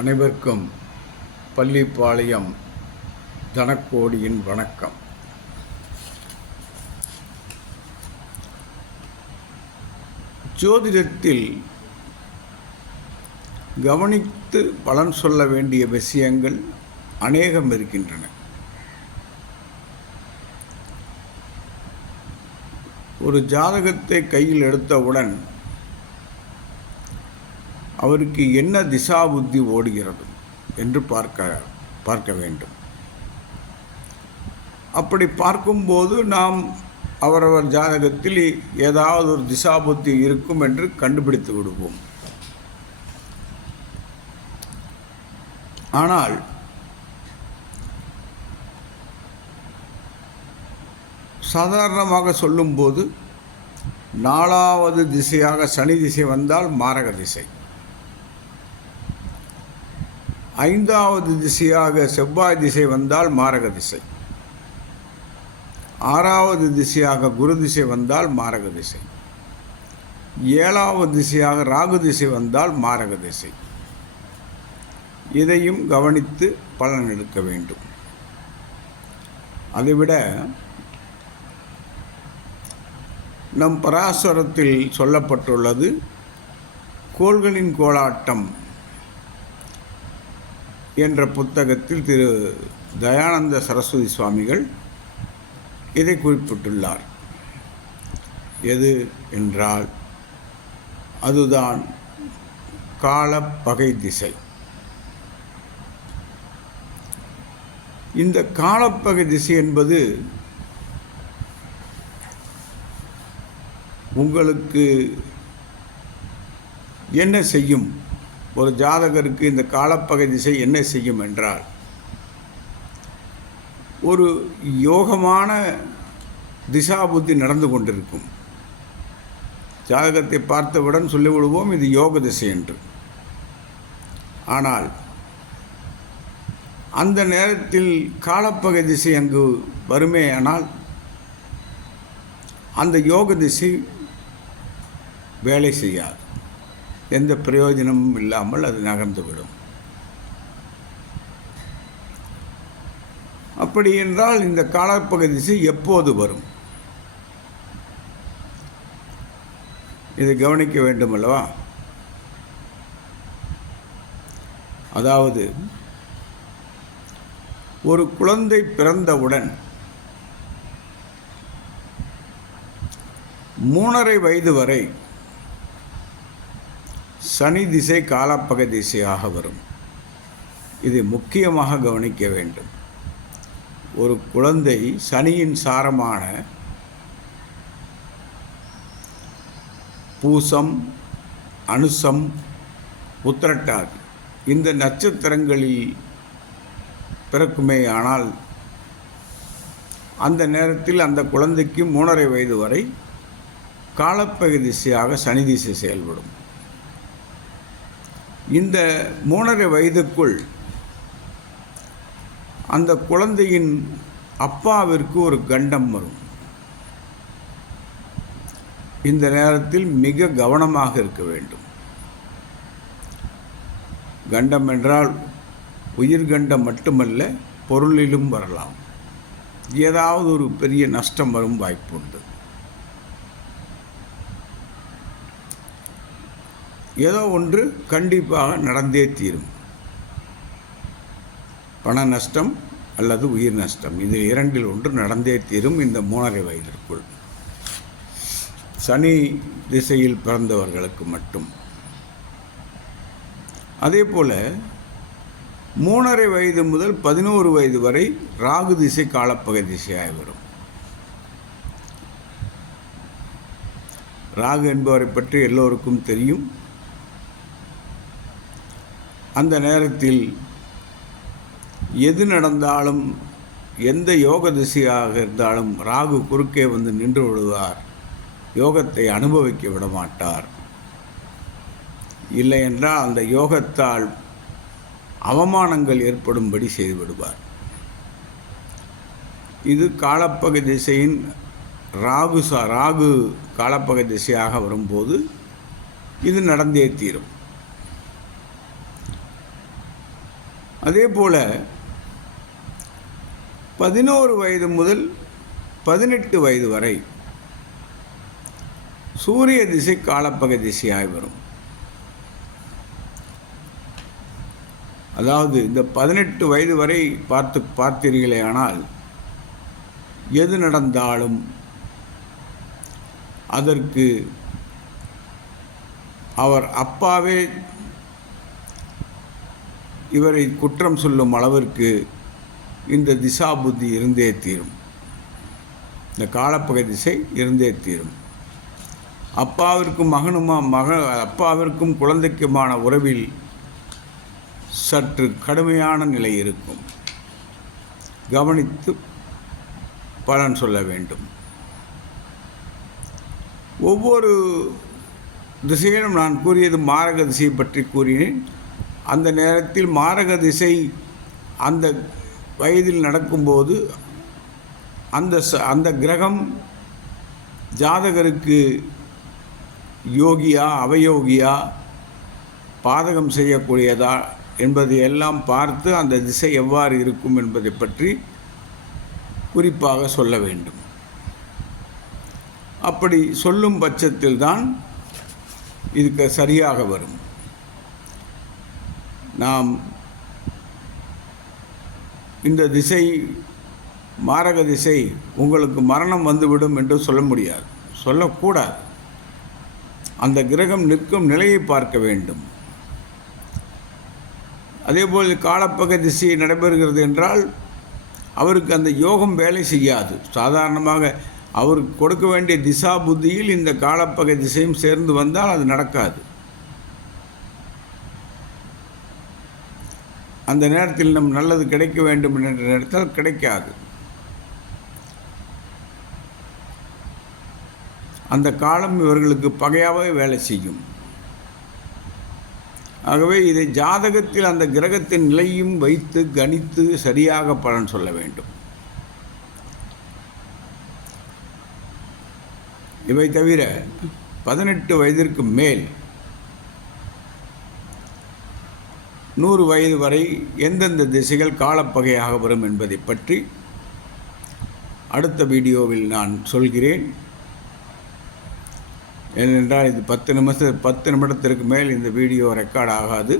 அனைவருக்கும் பள்ளிப்பாளையம் தனக்கோடியின் வணக்கம். ஜோதிடத்தில் கவனித்து பலன் சொல்ல வேண்டிய விஷயங்கள் அநேகம் இருக்கின்றன. ஒரு ஜாதகத்தை கையில் எடுத்தவுடன் அவருக்கு என்ன திசா புத்தி ஓடுகிறது என்று பார்க்க வேண்டும். அப்படி பார்க்கும்போது நாம் அவரவர் ஜாதகத்தில் ஏதாவது ஒரு திசா புத்தி இருக்கும் என்று கண்டுபிடித்து விடுவோம். ஆனால் சாதாரணமாக சொல்லும்போது 4வது திசையாக சனி திசை வந்தால் மாரக திசை, 5வது திசையாக செவ்வாய் திசை வந்தால் மாரக திசை, 6வது திசையாக குரு திசை வந்தால் மாரக திசை, 7வது திசையாக ராகு திசை வந்தால் மாரக திசை. இதையும் கவனித்து பலன் எடுக்க வேண்டும். அதைவிட நம் பராசரத்தில் சொல்லப்பட்டுள்ளது கோள்களின் கோளாட்டம் என்ற புத்தகத்தில் திரு தயானந்த சரஸ்வதி சுவாமிகள் இதை குறிப்பிட்டுள்ளார். எது என்றால் அதுதான் காலப்பகை திசை. இந்த காலப்பகை திசை என்பது உங்களுக்கு என்ன செய்யும்? ஒரு ஜாதகருக்கு இந்த காலப்பகை திசை என்ன செய்யும் என்றால், ஒரு யோகமான திசா புத்தி நடந்து கொண்டிருக்கும். ஜாதகத்தை பார்த்தவுடன் சொல்லிவிடுவோம் இது யோக திசை என்று. ஆனால் அந்த நேரத்தில் காலப்பகை திசை அங்கு வருமேயானால் அந்த யோக திசை வேலை செய்யாது. எந்த பிரயோஜனமும் இல்லாமல் அது நகர்ந்துவிடும். அப்படி என்றால் இந்த காலப்பகை திசை எப்போது வரும்? இதை கவனிக்க வேண்டும் அல்லவா? அதாவது ஒரு குழந்தை பிறந்தவுடன் 3½ வயது வரை சனி திசை காலப்பகை திசையாக வரும். இதை முக்கியமாக கவனிக்க வேண்டும். ஒரு குழந்தை சனியின் சாரமான பூசம், அனுசம், உத்திரட்டாதி இந்த நட்சத்திரங்களில் பிறக்குமே. ஆனால் அந்த நேரத்தில் அந்த குழந்தைக்கு 3½ வயது வரை காலப்பகை திசையாக சனி திசை செயல்படும். இந்த 3½ வயதுக்குள் அந்த குழந்தையின் அப்பாவிற்கு ஒரு கண்டம் வரும். இந்த நேரத்தில் மிக கவனமாக இருக்க வேண்டும். கண்டம் என்றால் உயிர்கண்டம் மட்டுமல்ல, பொருளிலும் வரலாம். ஏதாவது ஒரு பெரிய நஷ்டம் வரும் வாய்ப்புண்டு. ஏதோ ஒன்று கண்டிப்பாக நடந்தே தீரும். பண நஷ்டம் அல்லது உயிர் நஷ்டம், இது இரண்டில் ஒன்று நடந்தே தீரும் இந்த 3½ வயதிற்குள். சனி திசையில் பிறந்தவர்களுக்கு மட்டும். அதே போல் 3½ வயது முதல் 11 வயது வரை ராகு திசை காலப்பகை திசையாக வரும். ராகு என்பவரை பற்றி எல்லோருக்கும் தெரியும். அந்த நேரத்தில் எது நடந்தாலும், எந்த யோக திசையாக இருந்தாலும் ராகு குறுக்கே வந்து நின்று விடுவார். யோகத்தை அனுபவிக்க விட மாட்டார். இல்லை என்றால் அந்த யோகத்தால் அவமானங்கள் ஏற்படும்படி செய்து விடுவார். இது காலப்பகை திசையின் ராகு காலப்பகை திசையாக வரும்போது இது நடந்தே தீரும். அதே போல் 11 வயது முதல் 18 வயது வரை சூரிய திசை காலப்பகை திசையாய் வரும். அதாவது இந்த 18 வயது வரை பார்த்தீர்களே ஆனால் எது நடந்தாலும் அதற்கு அவர் அப்பாவே இவரை குற்றம் சொல்லும் அளவிற்கு இந்த திசா புத்தி இருந்தே தீரும். இந்த காலப்பகை திசை இருந்தே தீரும். அப்பாவிற்கும் அப்பாவிற்கும் குழந்தைக்குமான உறவில் சற்று கடுமையான நிலை இருக்கும். கவனித்து பலன் சொல்ல வேண்டும். ஒவ்வொரு திசையிலும் நான் கூறியது மாரக திசையை பற்றி கூறினேன். அந்த நேரத்தில் மாரக திசை அந்த வயதில் நடக்கும்போது அந்த கிரகம் ஜாதகருக்கு யோகியா அவயோகியா பாதகம் செய்யக்கூடியதா என்பதை எல்லாம் பார்த்து அந்த திசை எவ்வாறு இருக்கும் என்பதை பற்றி குறிப்பாக சொல்ல வேண்டும். அப்படி சொல்லும் பட்சத்தில் தான் இதுக்கு சரியாக வரும். நாம் இந்த திசை மாரக திசை உங்களுக்கு மரணம் வந்துவிடும் என்று சொல்ல முடியாது, சொல்லக்கூடாது. அந்த கிரகம் நிற்கும் நிலையை பார்க்க வேண்டும். அதேபோல் காலப்பகை திசை நடைபெறுகிறது என்றால் அவருக்கு அந்த யோகம் வேலை செய்யாது. சாதாரணமாக அவருக்கு கொடுக்க வேண்டிய திசா புத்தியில் இந்த காலப்பகை திசையும் சேர்ந்து வந்தால் அது நடக்காது. அந்த நேரத்தில் நம் நல்லது கிடைக்க வேண்டும் என்ற நேரத்தில் கிடைக்காது. அந்த காலம் இவர்களுக்கு பகையாகவே வேலை செய்யும். ஆகவே இதை ஜாதகத்தில் அந்த கிரகத்தின் நிலையும் வைத்து கணித்து சரியாக பலன் சொல்ல வேண்டும். இவை தவிர 18 வயதிற்கு மேல் 100 வயது வரை எந்தெந்த திசைகள் காலப்பகையாக வரும் என்பதை பற்றி அடுத்த வீடியோவில் நான் சொல்கிறேன். ஏனென்றால் இது 10 நிமிடத்திற்கு மேல் இந்த வீடியோ ரெக்கார்ட் ஆகாது.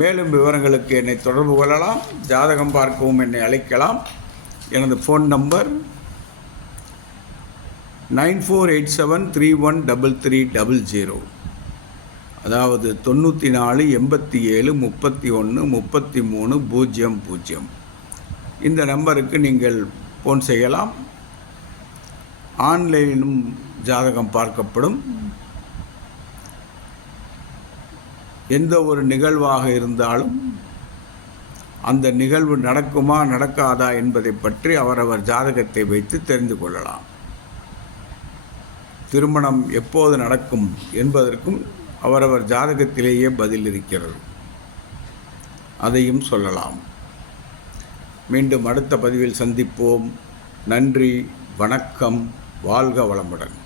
மேலும் விவரங்களுக்கு என்னை தொடர்பு கொள்ளலாம். ஜாதகம் பார்க்கவும் என்னை அழைக்கலாம். எனது ஃபோன் நம்பர் 9487313300, அதாவது 94 87 31 33 00. இந்த நம்பருக்கு நீங்கள் ஃபோன் செய்யலாம். ஆன்லைனும் ஜாதகம் பார்க்கப்படும். எந்த ஒரு நிகழ்வாக இருந்தாலும் அந்த நிகழ்வு நடக்குமா நடக்காதா என்பதை பற்றி அவரவர் ஜாதகத்தை வைத்து தெரிந்து கொள்ளலாம். திருமணம் எப்போது நடக்கும் என்பதற்கும் அவரவர் ஜாதகத்திலேயே பதில் இருக்கிறது, அதையும் சொல்லலாம். மீண்டும் அடுத்த பதிவில் சந்திப்போம். நன்றி, வணக்கம், வாழ்க வளமுடன்.